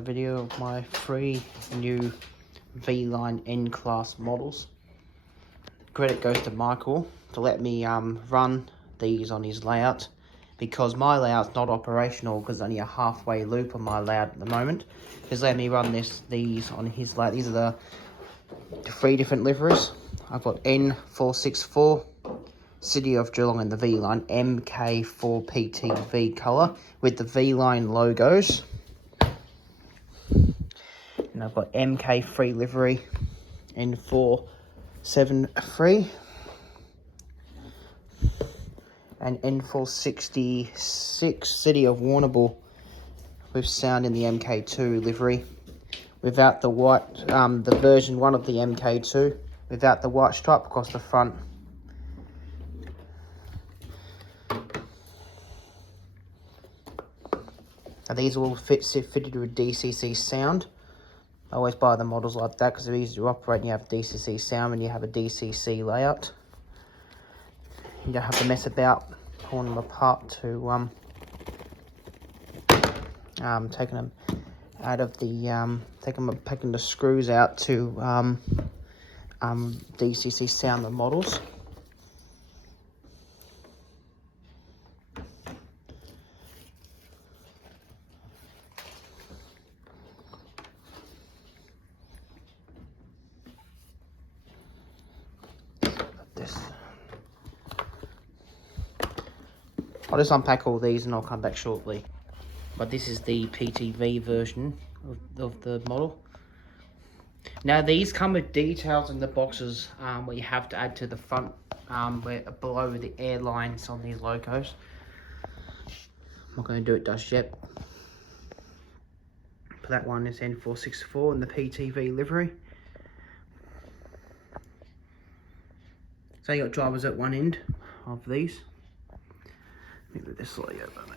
video of my 3 new V-Line N-Class models. Credit goes to Michael to let me run these on his layout, because my layout's not operational because only a halfway loop on my layout at the moment. Just let me run these on his layout. These are the 3 different liveries. I've got N464, City of Geelong, and the V-Line MK4PTV colour with the V-Line logos. And I've got MK3 livery, N473, and N466 City of Warrnambool with sound in the MK2 livery, without the white, the version 1 of the MK2, without the white stripe across the front. And these are all fitted with DCC sound. I always buy the models like that because they're easy to operate and you have DCC sound and you have a DCC layout. You don't have to mess about pulling them apart to taking them out of the taking the screws out to DCC sound the models. I'll just unpack all these and I'll come back shortly. But this is the PTV version of the model. Now these come with details in the boxes where you have to add to the front, where below the airlines on these locos. I'm not going to do it just yet. But that one is N464 in the PTV livery. So you got drivers at one end of these. Let me move this slightly over there.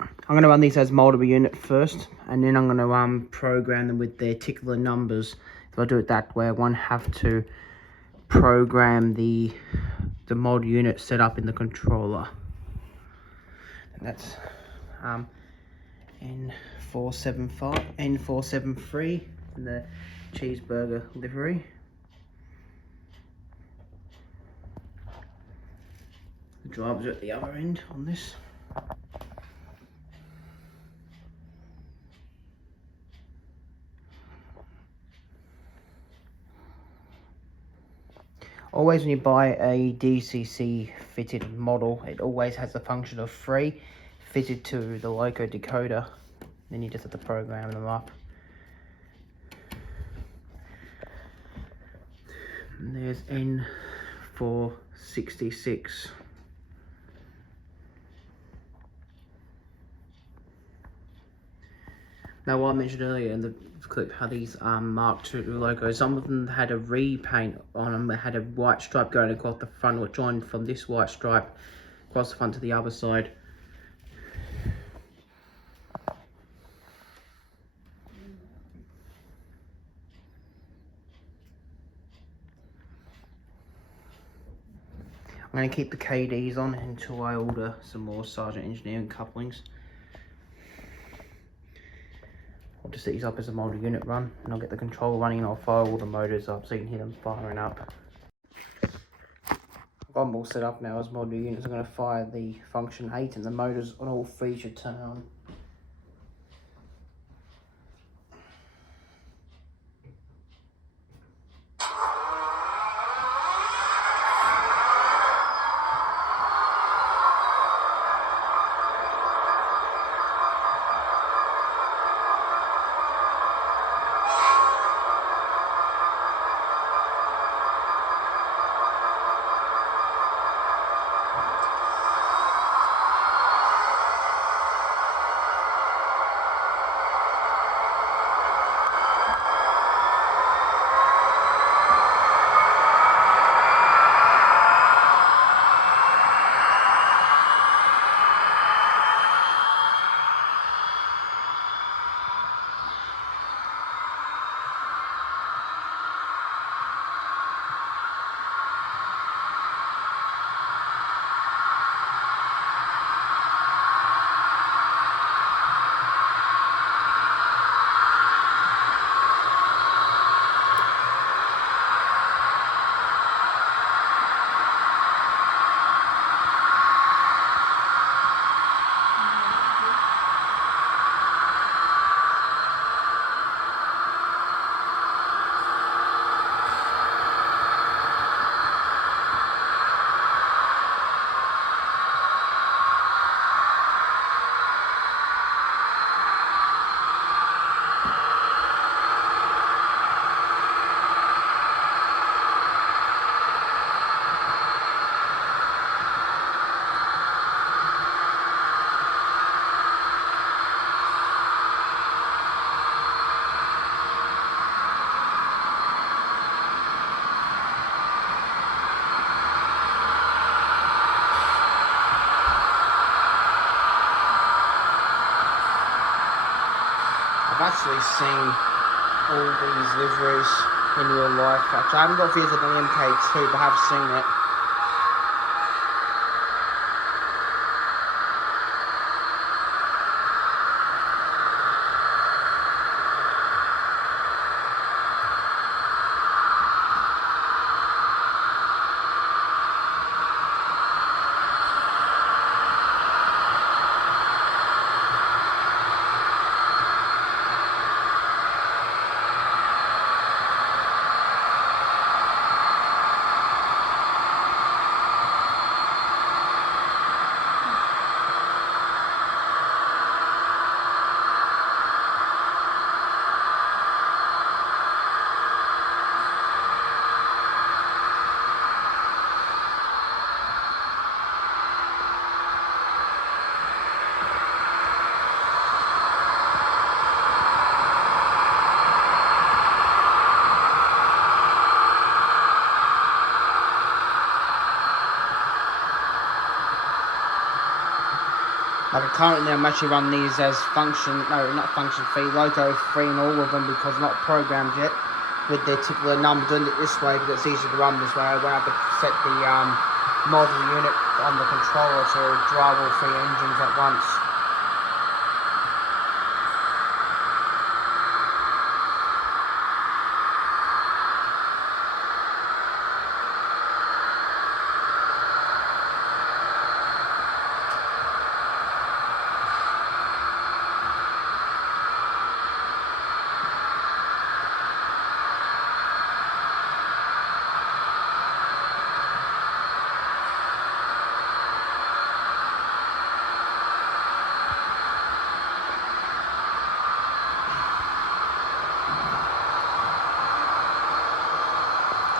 I'm going to run these as multiple unit first, and then I'm going to program them with their tickler numbers. If I do it that way, I won't have to program the mod unit set up in the controller. And that's N475, N473 in the cheeseburger livery. The drivers are at the other end on this. Always when you buy a DCC fitted model, it always has the function of free fitted to the Loco decoder. Then you just have to program them up. And there's N466. Now, what I mentioned earlier in the clip, how these Mark II logos, some of them had a repaint on them. They had a white stripe going across the front, or joined from this white stripe across the front to the other side. I'm going to keep the KDs on until I order some more Sergeant Engineering couplings. I'll just set these up as a model unit run, and I'll get the controller running and I'll fire all the motors up so you can hear them firing up. I've got them all set up now as model units. I'm going to fire the function 8 and the motors on all 3 should turn on. actually seen all these liveries in real life. Actually, I haven't got views of the MK2, but I have seen it. Like currently I'm actually running these as function free, Loco free and all of them because not programmed yet with their typical number. Doing it this way because it's easier to run this way. I won't have to set the model unit on the controller to drive all three engines at once.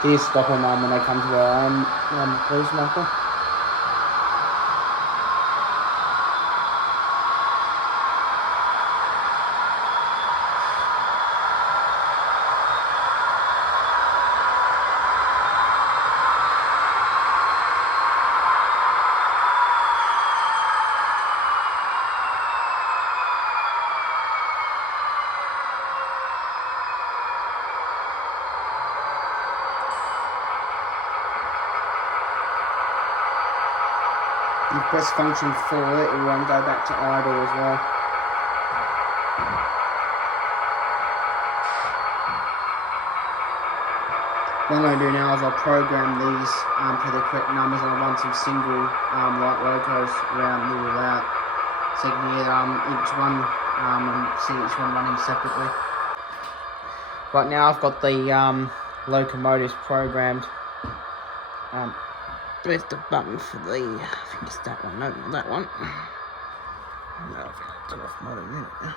Please stop them when they come to where I am, please, Michael. You press function 4, it will go back to idle as well. What I'm going to do now is I'll program these to the correct numbers, and I'll run some single light locos around the layout so you can hear each one and see each one running separately. Right now I've got the Loco Models programmed. Press the button for the, I think it's that one, no, not that one. No, I think I took off model unit now.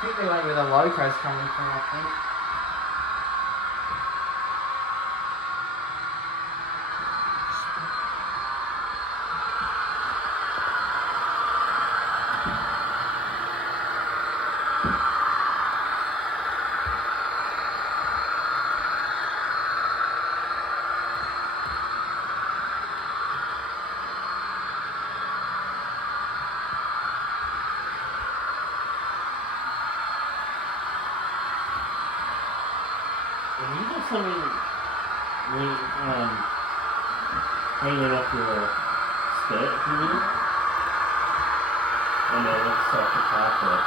Particularly where the Loco's coming from, I think. Have you got something hanging up your skirt for me? And it looks like the carpet.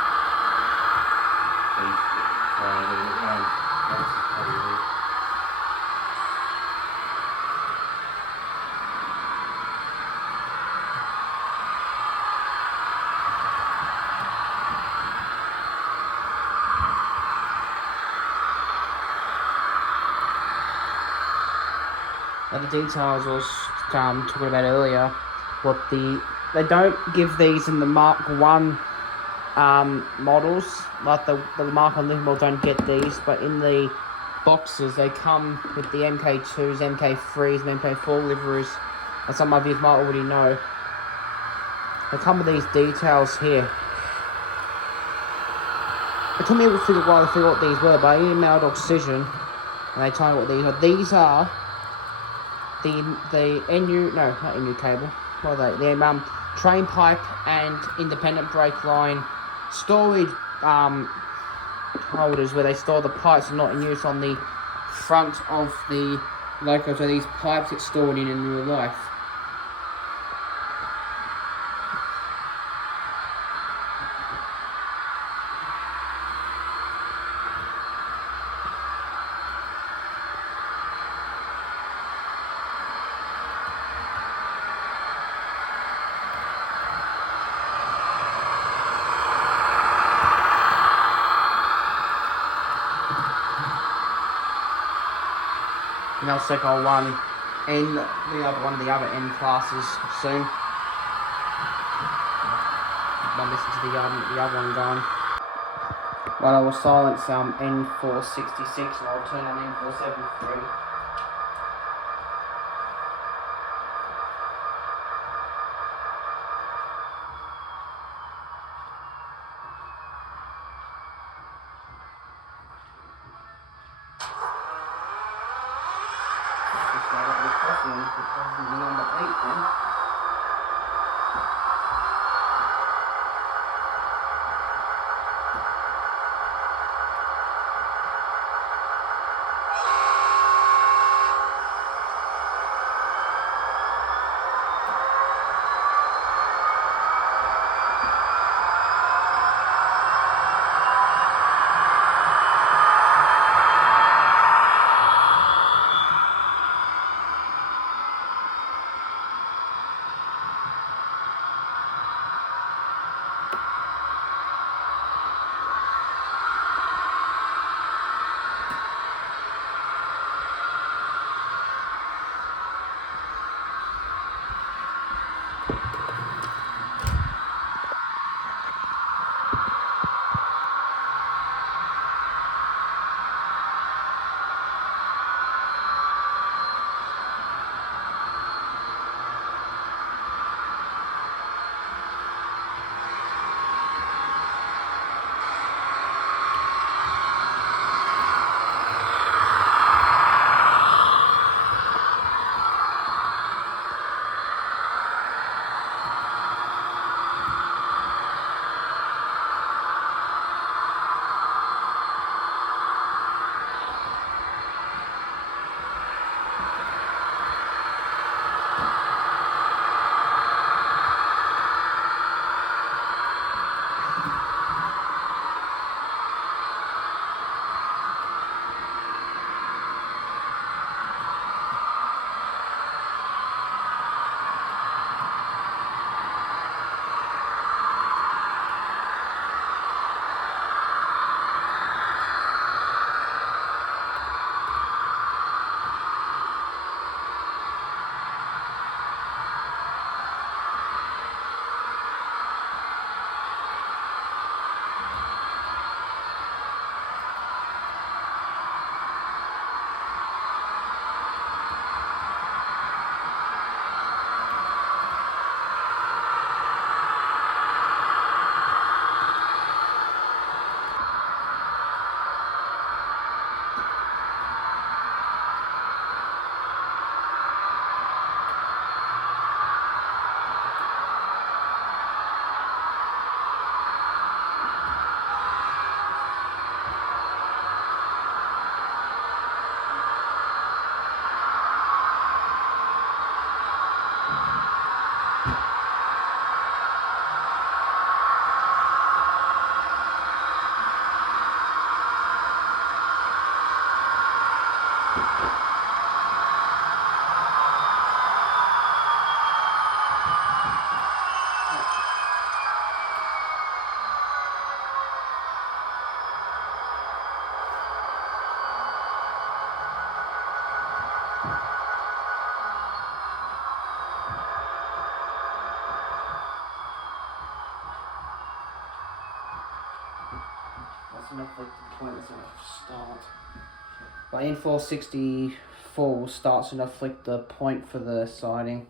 the details I was talking about earlier, they don't give these in the Mark 1 models, like the Mark on Living World don't get these, but in the boxes they come with the MK2s, MK3s, and MK4 liveries, and some of you might already know. They come with these details here. It took me a while to figure out what these were, but I emailed Oxygen, and they told me what these are. These are the NU, no, not NU cable. What are they? They're train pipe and independent brake line storage holders where they store the pipes not in use on the front of the Loco, so these pipes get stored in real life. And I'll check on one and one of the other N classes soon. I'll listen to the other one going. While I will silence N466 and I'll turn on N473. Number 8 then. That's enough like the point is enough start. But N464 will start to flick the point for the siding.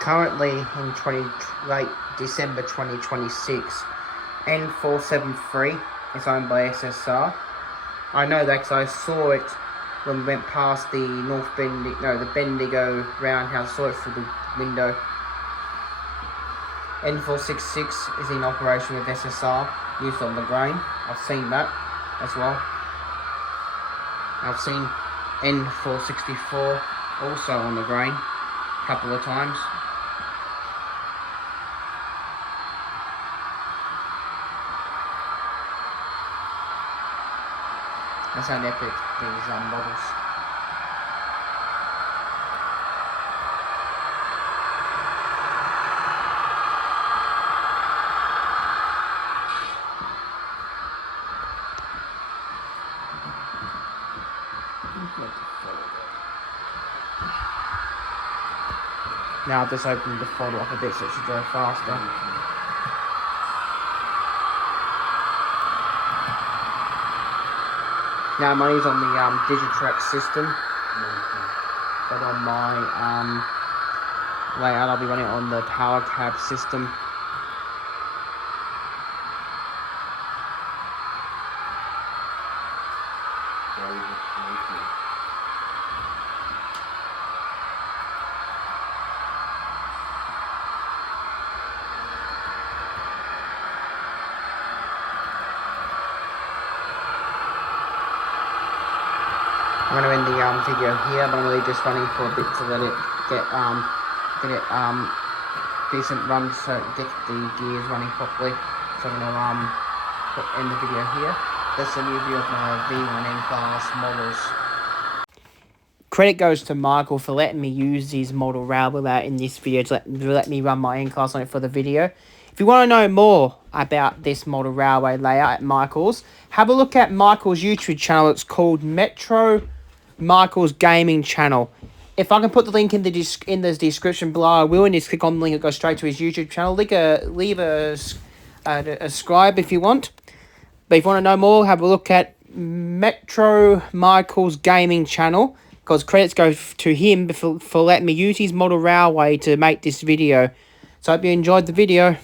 Currently in late December 2026, N473 is owned by SSR. I know that because I saw it when we went past the the Bendigo roundhouse. Saw it through the window. N466 is in operation with SSR, used on the grain. I've seen that as well. I've seen N464 also on the grain a couple of times. That's how epic these models. Now I've just opened the throttle up a bit so it should go faster. Now mine's on the Digitrack system, but on my layout I'll be running it on the Power Cab system. I'm going to end the video here, but I'm really just running for a bit to let it get decent run, so get the gears running properly. So I'm going to end the video here. That's a new view of my V1 N-Class models. Credit goes to Michael for letting me use his model rail out in this video to let me run my N-Class on it for the video. If you want to know more about this model railway layout at Michael's, have a look at Michael's YouTube channel. It's called Metro Michael's Gaming Channel. If I can put the link in the description below, I will, and just click on the link and go straight to his YouTube channel. Leave a subscribe if you want. But if you want to know more, have a look at Metro Michael's Gaming Channel, because credits go to him for letting me use his model railway to make this video. So I hope you enjoyed the video.